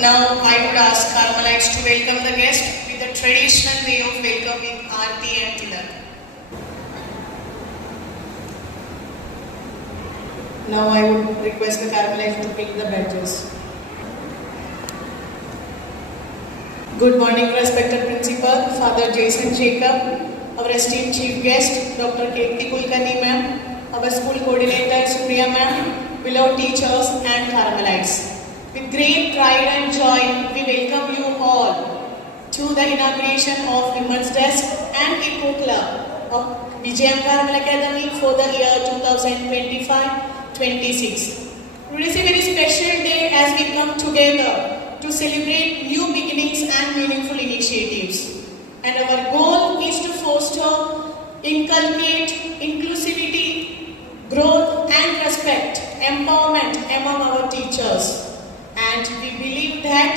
Now I would ask Carmelites to welcome the guest with the traditional way of welcoming Aarti and Tilak. Now I would request the Carmelites to pick the badges. Good morning, respected Principal, Father Jason Jacob, our esteemed Chief Guest, Dr. Kirti Kulkarni Ma'am, our School Coordinator Supriya Ma'am, beloved teachers and Carmelites. With great pride and joy, we welcome you all to the inauguration of Women's Desk and Eco Club of Vijayam Carmel Academy for the year 2025-26. Today is a very special day as we come together to celebrate new beginnings and meaningful initiatives. And our goal is to foster, inculcate inclusivity, growth and respect, empowerment among our teachers. And we believe that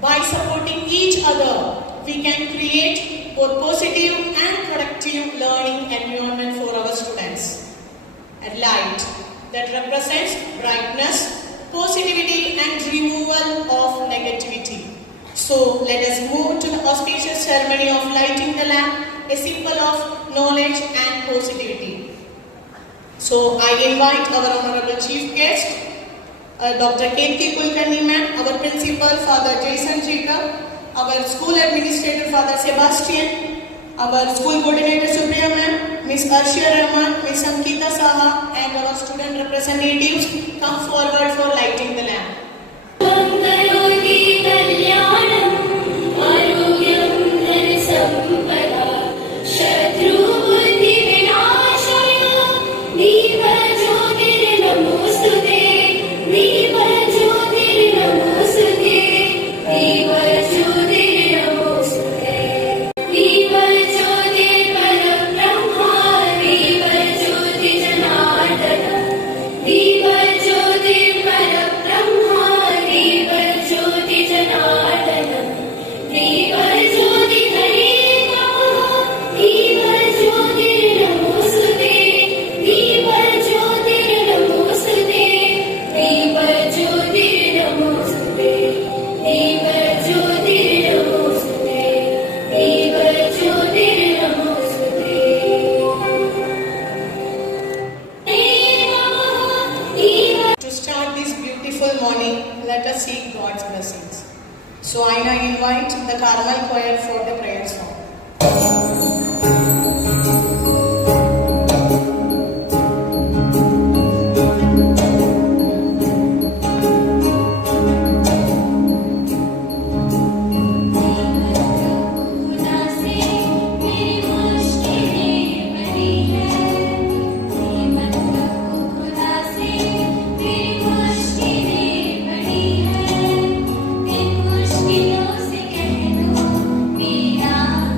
by supporting each other, we can create both positive and productive learning environment for our students. A light that represents brightness, positivity and removal of negativity. So let us move to the auspicious ceremony of lighting the lamp, a symbol of knowledge and positivity. So I invite our Honorable Chief Guest, Dr. Kirti Kulkarni Ma'am, our Principal, Father Jason Jacob, our School Administrator, Father Sebastian, our School Coordinator, Supriya Ma'am, Ms. Arshia Rahman, Ms. Ankita Saha, and our student representatives come forward for lighting the lamp. Let us seek God's blessings. So I now invite the Carmel Choir for the prayer song. मुश्किलों से कह दो मेरा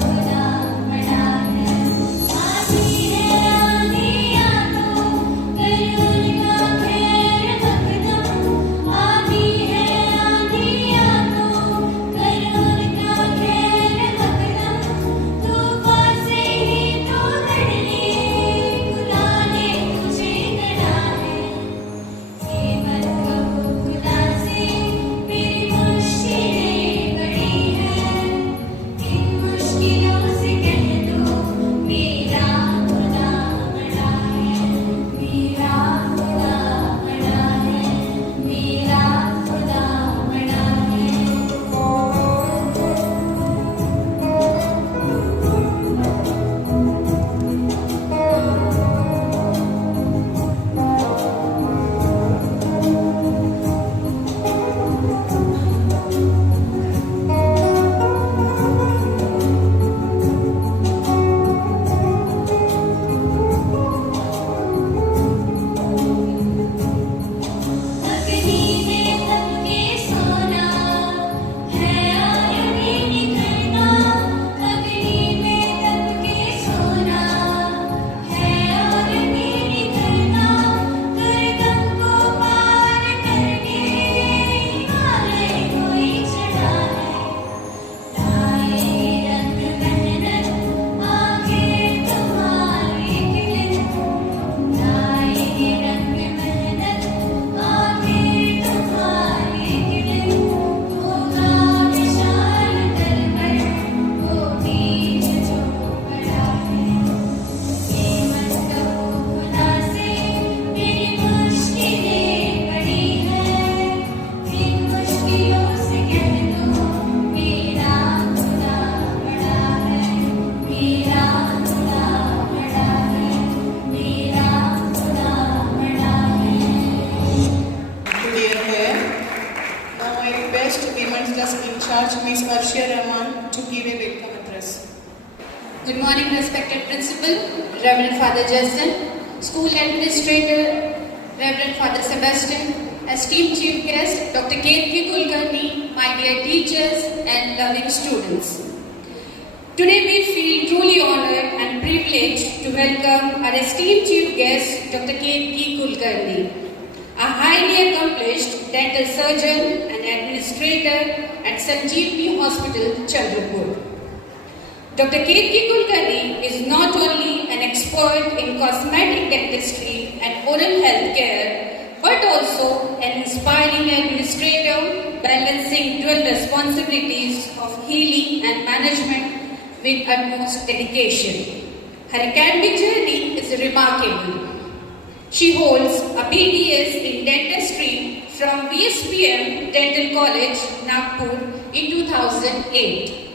Bashir Rahman to give a welcome address. Good morning, respected Principal, Reverend Father Justin, School Administrator, Reverend Father Sebastian, esteemed Chief Guest, Dr. K.K. Kulkarni, my dear teachers and loving students. Today we feel truly honored and privileged to welcome our esteemed Chief Guest, Dr. K.K. Kulkarni, a highly accomplished dental surgeon and administrator at Sanjeevani Hospital, Chandrapur. Dr. K.K. Kulkarni is not only an expert in cosmetic dentistry and oral health care, but also an inspiring administrator balancing dual responsibilities of healing and management with utmost dedication. Her academic journey is remarkable. She holds a BDS in dentistry from VSPM Dental College, Nagpur in 2008.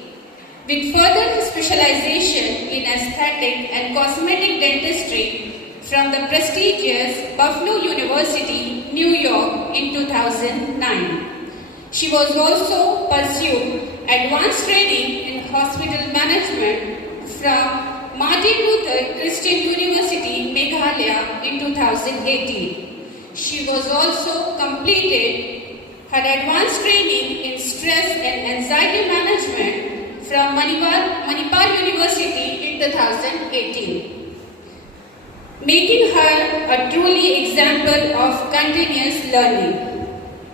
With further specialization in aesthetic and cosmetic dentistry from the prestigious Buffalo University, New York in 2009. She was also pursued advanced training in hospital management from Martin Luther Christian University, Meghalaya in 2018. She was also completed her advanced training in stress and anxiety management from Manipal University in 2018, making her a truly example of continuous learning.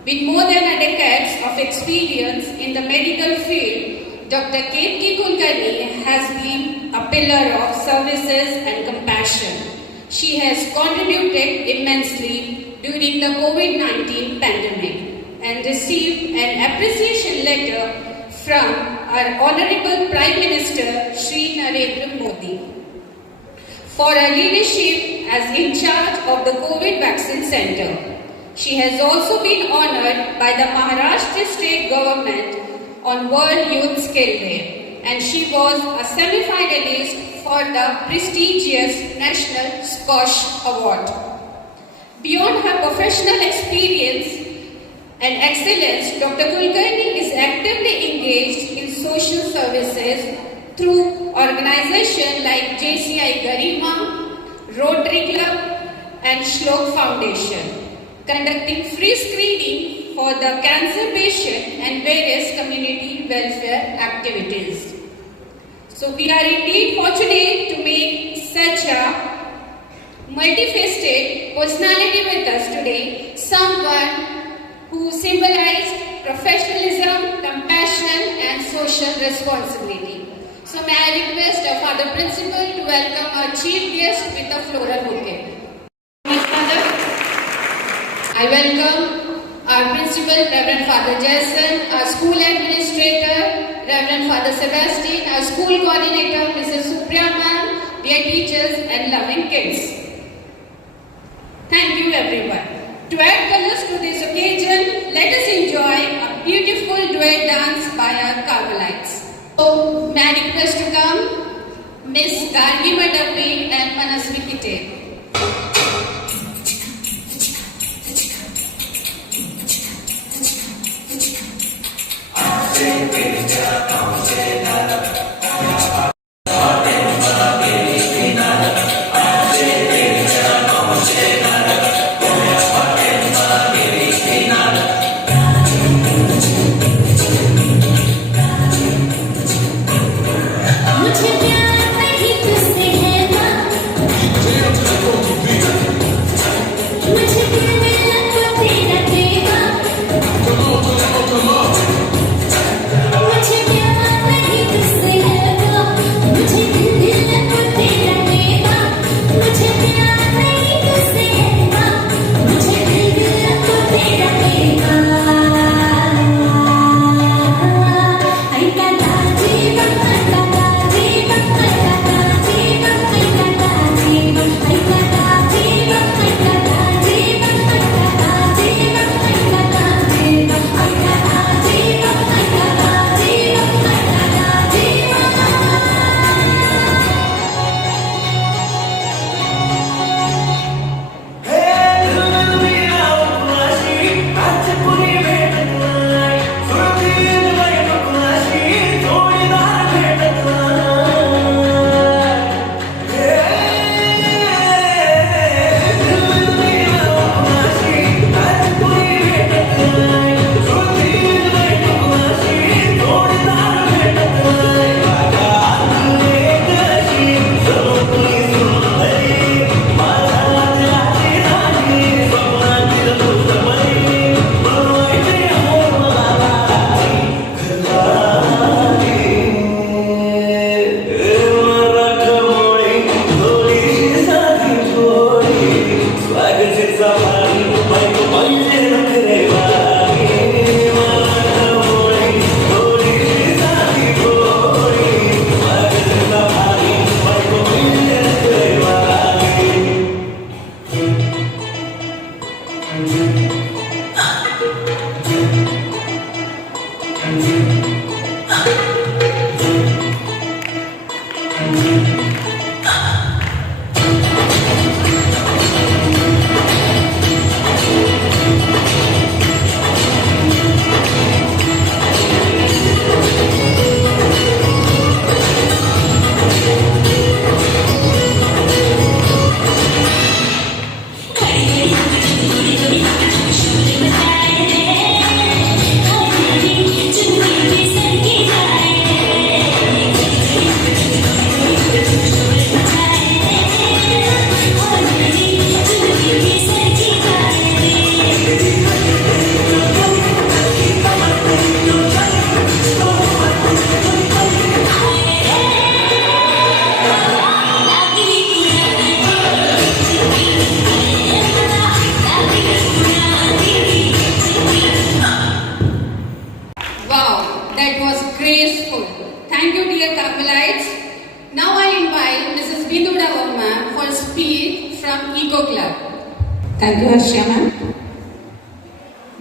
With more than a decade of experience in the medical field, Dr. K.K. Kulkarni has been a pillar of services and compassion. She has contributed immensely during the COVID-19 pandemic and received an appreciation letter from our Honorable Prime Minister Shri Narendra Modi for her leadership as in charge of the COVID Vaccine Center. She has also been honored by the Maharashtra State Government on World Youth Skill Day, and she was a semi-finalist for the prestigious National Squash Award. Beyond her professional experience and excellence, Dr. Kulkarni is actively engaged in social services through organizations like JCI Garima, Rotary Club, and Shlok Foundation, conducting free screening for the cancer patient and various community welfare activities. So we are indeed fortunate to make such a multifaceted personality with us today, someone who symbolized professionalism, compassion and social responsibility. So may I request our Father Principal to welcome our Chief Guest with a floral bouquet. I welcome our Principal, Reverend Father Jason, our School Administrator, Reverend Father Sebastian, our School Coordinator, Mrs. Supriya, dear teachers and loving kids. Thank you everyone. To add colors to this occasion, let us enjoy a beautiful duet dance by our Carmelites. So, may I request to come Miss Gargi Madapri and Manasvi Kite. मुझे प्यार नहीं तुझसे है ना Wow, that was graceful. Thank you, dear Carmelites. Now I invite Mrs. Bindu Davar ma'am for a speech from Eco Club. Thank you, Harshya ma'am.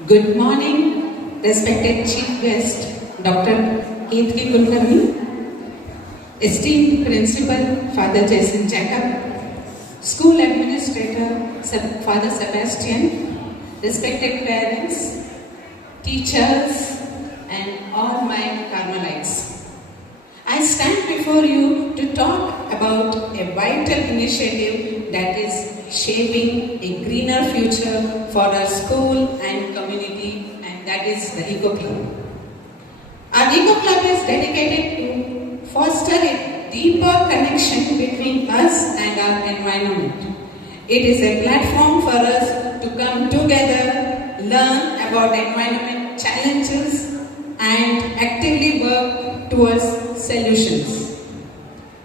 Good morning, respected Chief Guest, Dr. Ketki Kulkarni, esteemed Principal, Father Jason Jacob, School Administrator, Father Sebastian, respected parents, teachers, and all my Carmelites. I stand before you to talk about a vital initiative that is shaping a greener future for our school and community, and that is the Eco Club. Our Eco Club is dedicated to foster a deeper connection between us and our environment. It is a platform for us to come together, learn about environment challenges, and actively work towards solutions.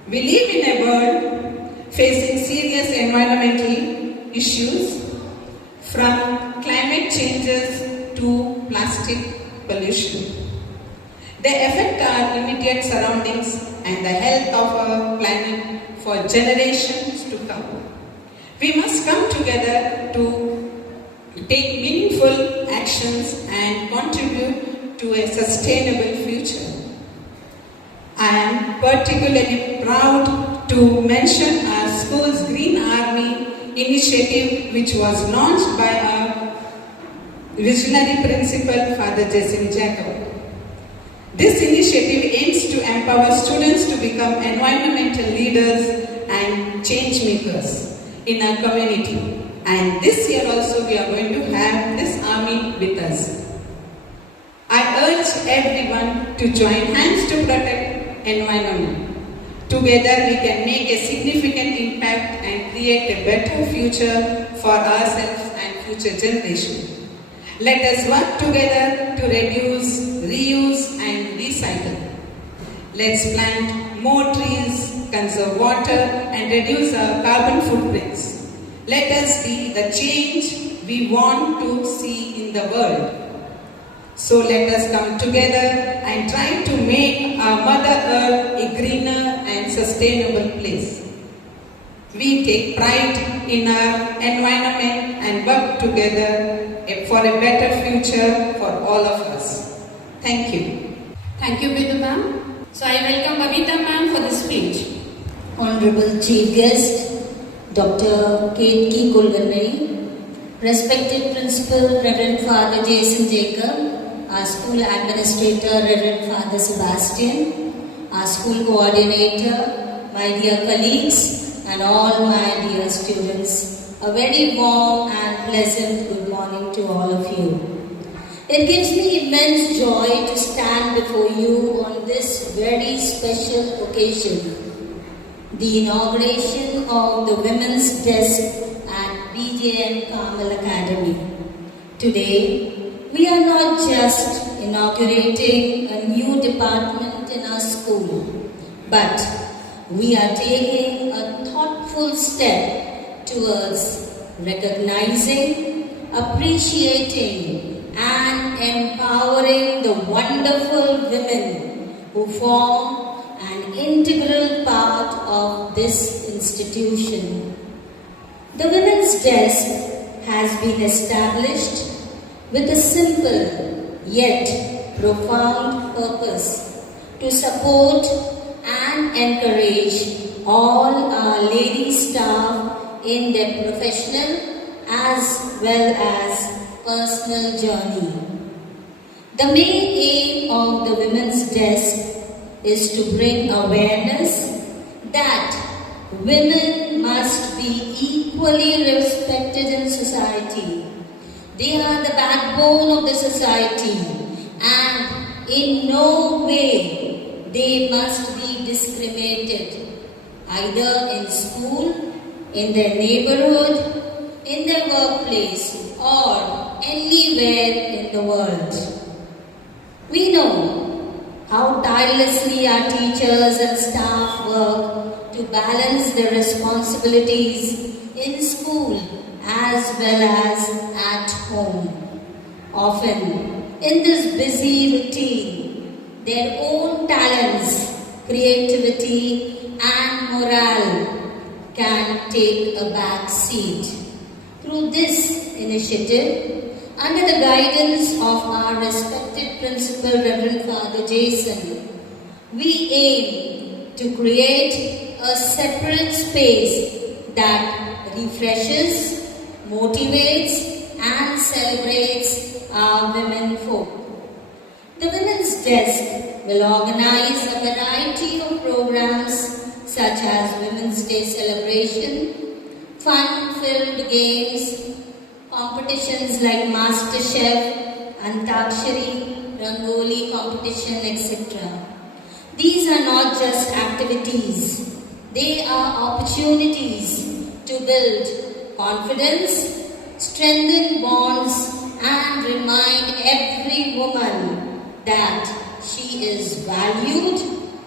We live in a world facing serious environmental issues, from climate changes to plastic pollution. They affect our immediate surroundings and the health of our planet for generations to come. We must come together to take meaningful actions and contribute to a sustainable future. I am particularly proud to mention our school's Green Army initiative, which was launched by our visionary principal, Father Jason Jacob. This initiative aims to empower students to become environmental leaders and change makers in our community. And this year also we are going to have this army with us. I urge everyone to join hands to protect environment. Together we can make a significant impact and create a better future for ourselves and future generations. Let us work together to reduce, reuse and recycle. Let's plant more trees, conserve water and reduce our carbon footprints. Let us be the change we want to see in the world. So let us come together and try to make our Mother Earth a greener and sustainable place. We take pride in our environment and work together for a better future for all of us. Thank you. Thank you, Bindu ma'am. So I welcome Babita ma'am for the speech. Honorable Chief Guest, Dr. Ketki Kulkarni, respected Principal, Reverend Father Jason Jacob, our School Administrator, Reverend Father Sebastian, our School Coordinator, my dear colleagues, and all my dear students, a very warm and pleasant good morning to all of you. It gives me immense joy to stand before you on this very special occasion, the inauguration of the Women's Desk at BJN Carmel Academy. Today, we are not just inaugurating a new department in our school, but we are taking a thoughtful step towards recognizing, appreciating, and empowering the wonderful women who form an integral part of this institution. The Women's Desk has been established with a simple yet profound purpose to support and encourage all our lady staff in their professional as well as personal journey. The main aim of the Women's Desk is to bring awareness that women must be equally respected in society. They are the backbone of the society, and in no way they must be discriminated, either in school, in their neighborhood, in their workplace, or anywhere in the world. We know how tirelessly our teachers and staff work to balance their responsibilities in school as well as at home. Often, in this busy routine, their own talents, creativity, and morale can take a back seat. Through this initiative, under the guidance of our respected Principal Reverend Father Jason, we aim to create a separate space that refreshes, motivates, and celebrates our women folk. The Women's Desk will organize a variety of programs such as Women's Day celebration, fun-filled games, competitions like MasterChef, Antakshari, Rangoli competition, etc. These are not just activities, they are opportunities to build confidence, strengthen bonds, and remind every woman that she is valued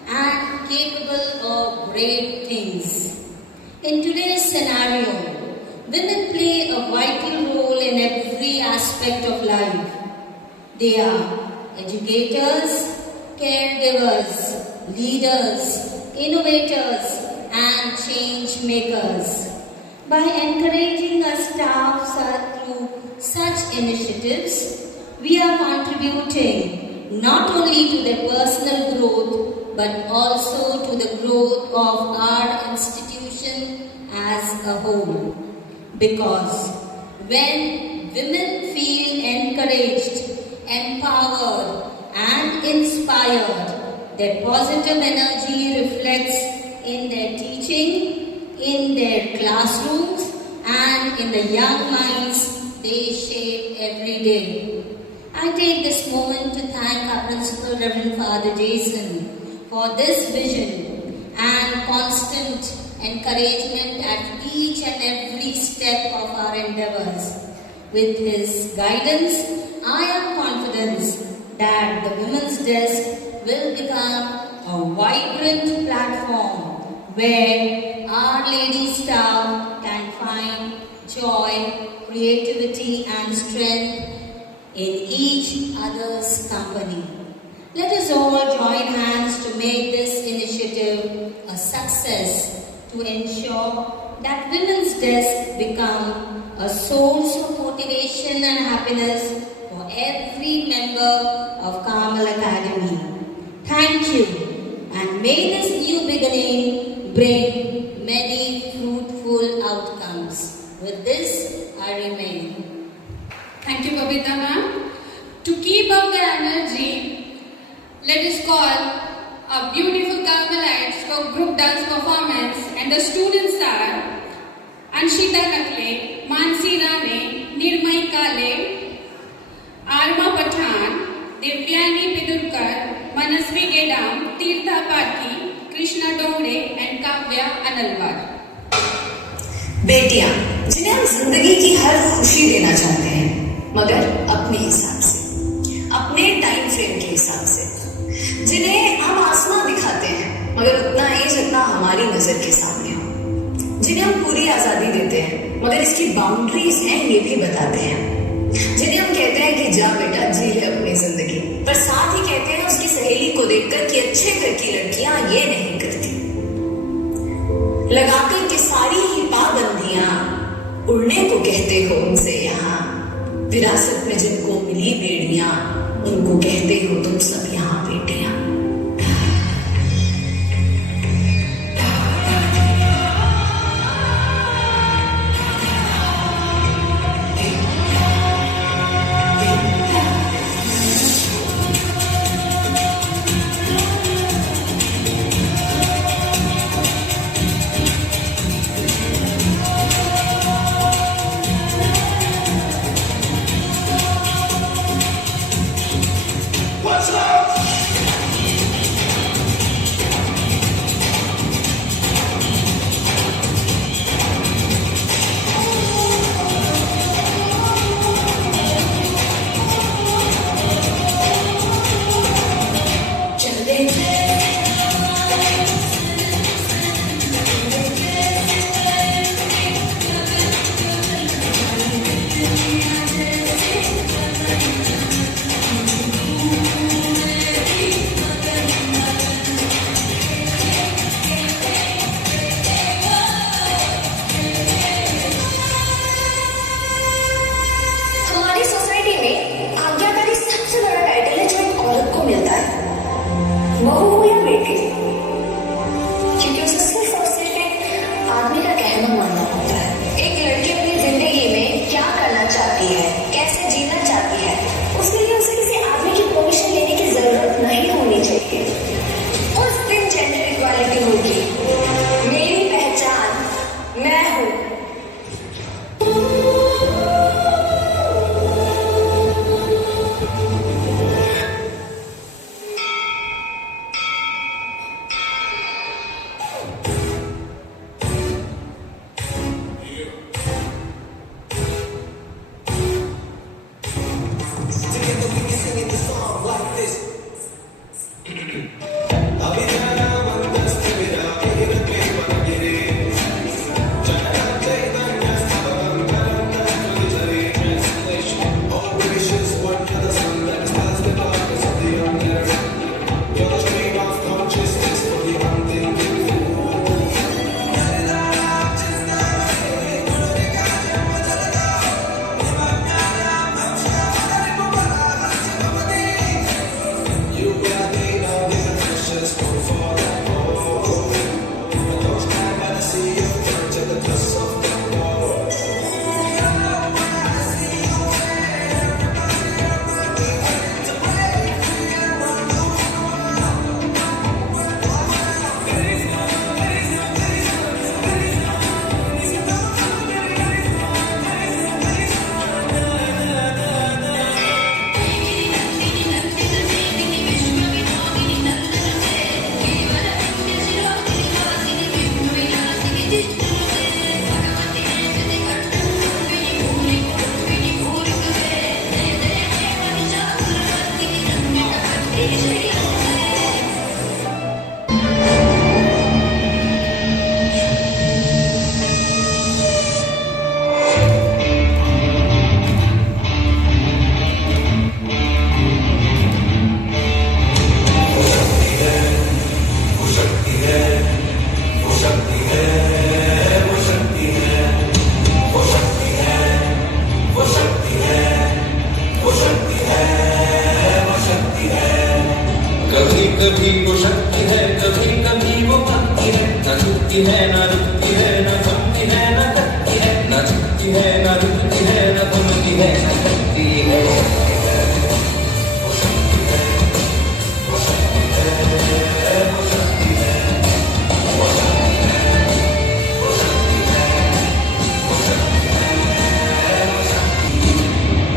and capable of great things. In today's scenario, women play a vital role in every aspect of life. They are educators, caregivers, leaders, innovators, and change makers. By encouraging our staff through such initiatives, we are contributing not only to their personal growth but also to the growth of our institution as a whole. Because when women feel encouraged, empowered, and inspired, their positive energy reflects in their teaching, in their classrooms, and in the young minds they shape every day. I take this moment to thank our Principal Reverend Father Jason for this vision and constant encouragement at each and every step of our endeavors. With his guidance, I am confident that the Women's Desk will become a vibrant platform where our lady staff can find joy, creativity, and strength in each other's company. Let us all join hands to make this initiative a success, to ensure that Women's Desk become a source of motivation and happiness for every member of Carmel Academy. Thank you, and may this new beginning bring many fruitful outcomes. With this, I remain. Thank you, Babita ma'am. To keep up the energy, let us call our beautiful Carmelites for group dance performance, and the students are Anshita Nakle, Mansi Rane, Nirmai Kale, Arma Pathan, Devyani Pidurkar, Manasvi Gedam, Tirtha Pati, Krishna Dongre, and Kavya Analwar. बेटियां जिन्हें हम जिंदगी की हर खुशी देना चाहते हैं, मगर अपने हिसाब से, अपने टाइम फ्रेम के हिसाब से, जिन्हें हम आसमां दिखाते हैं मगर उतना ही जितना हमारी नजर के सामने हो, जिन्हें हम पूरी आजादी देते हैं मगर इसकी बाउंड्रीज हैं ये भी बताते हैं, जिन्हें हम कहते हैं कि जा बेटा जी ले अपनी जिंदगी, पर साथ ही कहते हैं उसकी सहेली को देखकर कि अच्छे घर की लड़कियां ये नहीं करती, लगाकर के सारी ही पाबंदियां उड़ने को कहते हो उनसे विरासत में जिनको मिली बेड़ियां, उनको कहते हो तुम सब यहाँ बेटियां। बहू हो या बेटी, क्योंकि उसे सिर्फ और सिर्फ एक आदमी का कहना मानना होता है। एक लड़की अपनी जिंदगी में क्या करना चाहती है, कैसे जीना चाहती है, उसके लिए उसे किसी आदमी की परमिशन लेने की जरूरत नहीं होनी चाहिए। उस दिन जेंडर इक्वालिटी होगी। मेरी पहचान मैं हूँ। कभी वो शक्ति है, कभी कभी वो भक्ति है, न झुकती है न रुकती है, न थमती है न थकती है, न झुकती है न रुकती है, न थमती है न थकती है।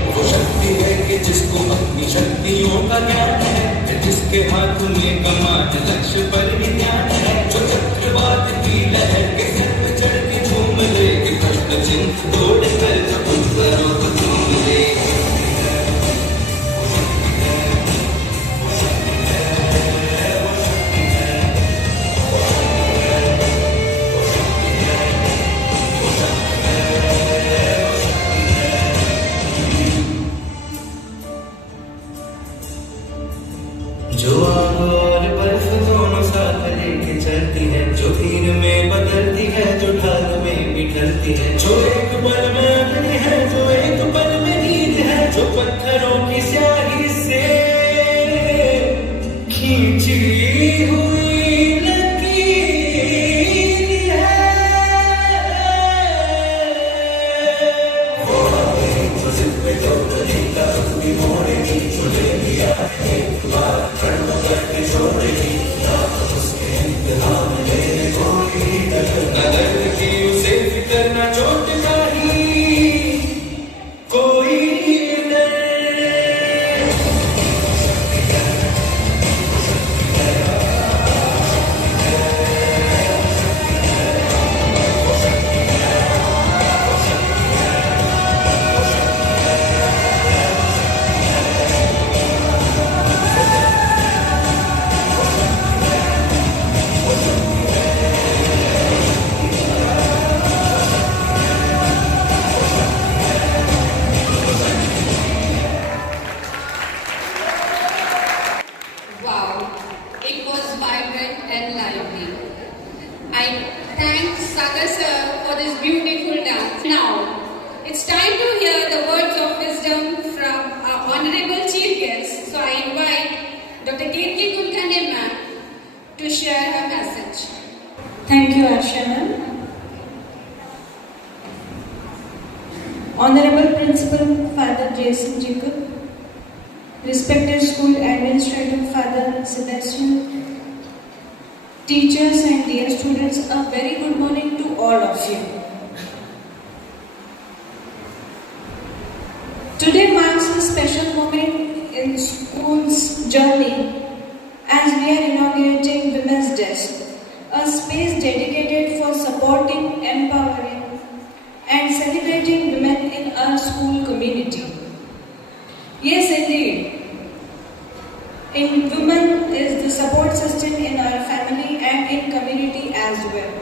वो शक्ति है कि जिसको अपनी शक्तियों का ज्ञान है, जिसके हाथ में कमान लक्ष्य पर भी ध्यान है, जो चक्रवात की लहर के सर पे चढ़ के झूम ले, कि प्रश्न चिन्ह तोड़ कर जो उत्तरों को ढूंढ ले। जो आग और बर्फ दोनों नजर की उसे फिक्र न चोट का ही कोई डर। Wow, it was vibrant and lively. I thank Sagar sir for this beautiful dance. Now, it's time to hear the words of wisdom from our honorable chief guest. So I invite Dr. Kirti Kulkarni ma'am to share her message. Thank you, Arshana. Honorable Principal Father Jason Jacob, respected School Administrator Father Sebastian, teachers and dear students, a very good morning to all of you. Today marks a special moment in school's journey as we are inaugurating Women's Desk, a space dedicated for supporting, empowering and celebrating women in our school community. Yes, indeed. In women is the support system in our family and in community as well.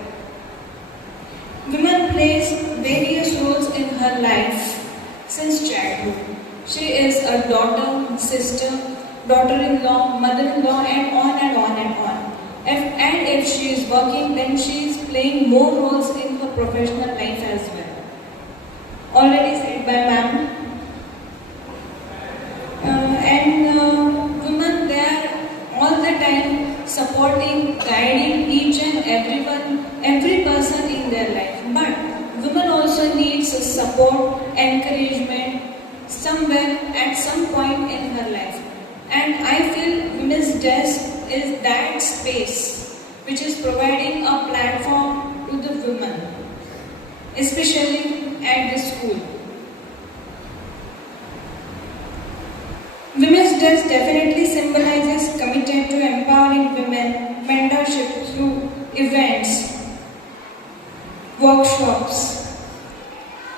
Women plays various roles in her life since childhood. She is a daughter, sister, daughter-in-law, mother-in-law and on and on and on. If she is working, then she is playing more roles in her professional life as well. Already said by ma'am. Women, they are all the time supporting, guiding each and every person in their life. But women also needs support, encouragement somewhere at some point in her life. And I feel Women's Desk is that space which is providing a platform to the women, especially at the school. Women's Desk definitely symbolizes committed to empowering women, mentorship through events, workshops,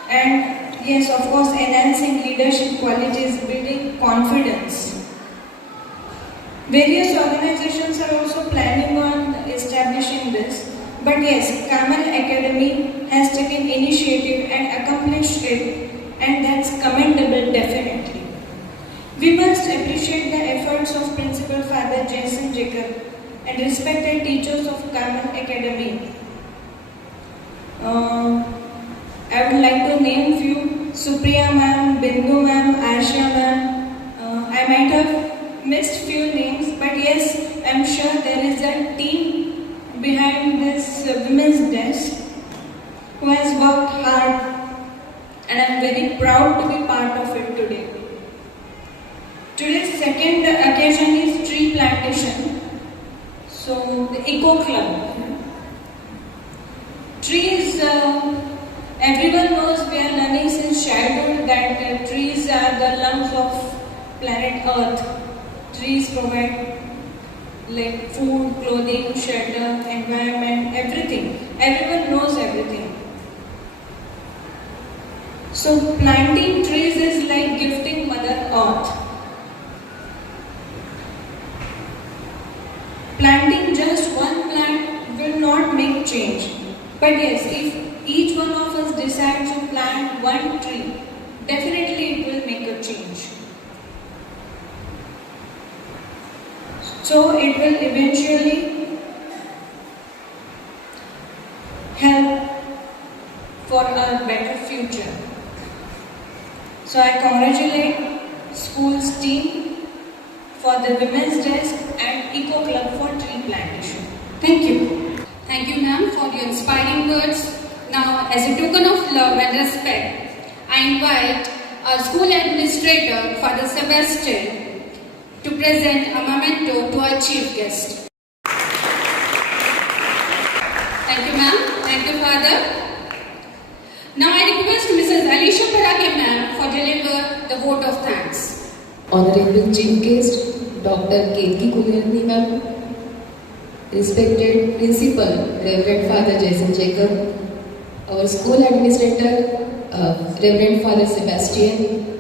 and yes, of course, enhancing leadership qualities, building confidence. Various organizations are also planning on establishing this, but yes, Carmel Academy has taken initiative and accomplished it, and that's commendable definitely. We must appreciate the efforts of Principal Father Jason Jacob and respected teachers of Carmel Academy. I would like to name few: Supriya ma'am, Bindu ma'am, Aisha ma'am. I might have missed few names, but yes, I'm sure there is a team behind this Women's Desk who has worked hard, and I'm very proud to be part of it today. Today's second occasion is tree plantation. So the Eco Club. Trees, everyone knows, we are learning since childhood that trees are the lungs of planet Earth. Trees provide like food, clothing, shelter, environment, everything. Everyone knows everything. So planting trees is like gifting Mother Earth. Planting just one plant will not make change. But yes, if each one of us decides to plant one tree, definitely it will make a change. So it will eventually help for a better future. So I congratulate school's team for the Women's Desk and Eco Club for tree plantation. Thank you. Thank you, ma'am, for your inspiring words. Now, as a token of love and respect, I invite our school administrator, Father Sebastian, to present a memento to our chief guest. Thank you, ma'am. Thank you, Father. Now I request Mrs. Alicia Parage, ma'am, for deliver the vote of thanks. Honorable Chief Guest, Dr. Ketki Kulkarni ma'am, respected Principal, Reverend Father Jason Jacob, our school administrator, Reverend Father Sebastian,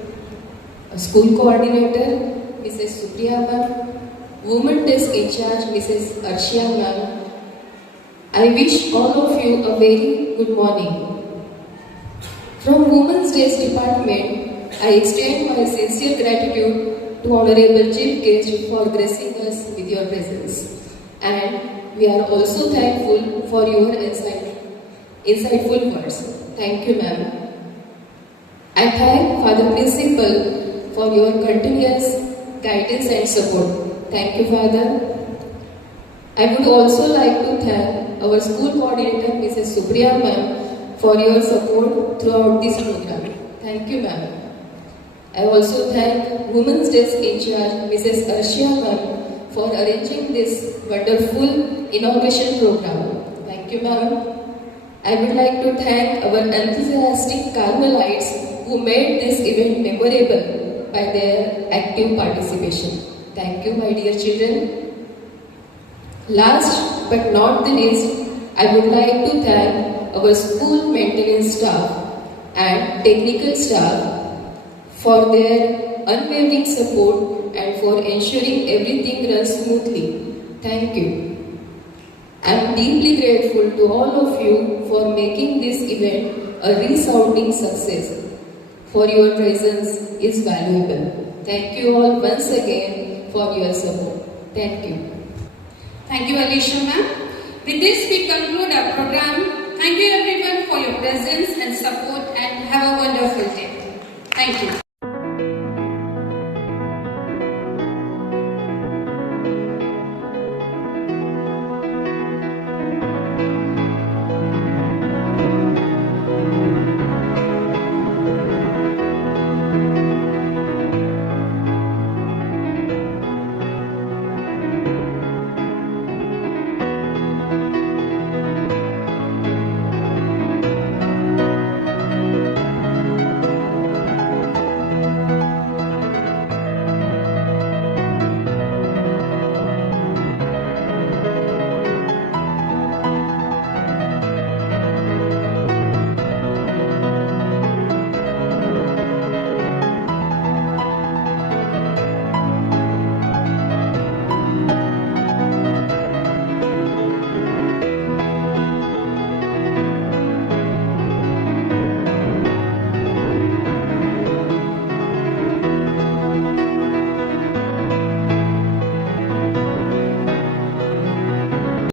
school coordinator, Mrs. Supriya ma'am, women desk in charge, Mrs. Arshia ma'am. I wish all of you a very good morning. From Women's Days Department, I extend my sincere gratitude to Honorable Chief Guest for gracing us with your presence. And we are also thankful for your insightful words. Thank you, ma'am. I thank Father Principal for your continuous guidance and support. Thank you, Father. I would also like to thank our school coordinator, Mrs. Supriya ma'am, for your support throughout this program. Thank you, ma'am. I also thank Women's Desk in charge, Mrs. Arshia ma'am, for arranging this wonderful inauguration program. Thank you, ma'am. I would like to thank our enthusiastic Carmelites who made this event memorable by their active participation. Thank you, my dear children. Last but not the least, I would like to thank our school maintenance staff and technical staff for their unwavering support and for ensuring everything runs smoothly. Thank you. I am deeply grateful to all of you for making this event a resounding success. For your presence is valuable. Thank you all once again for your support. Thank you. Thank you, Alicia ma'am. With this, we conclude our program. Thank you everyone for your presence and support, and have a wonderful day. Thank you.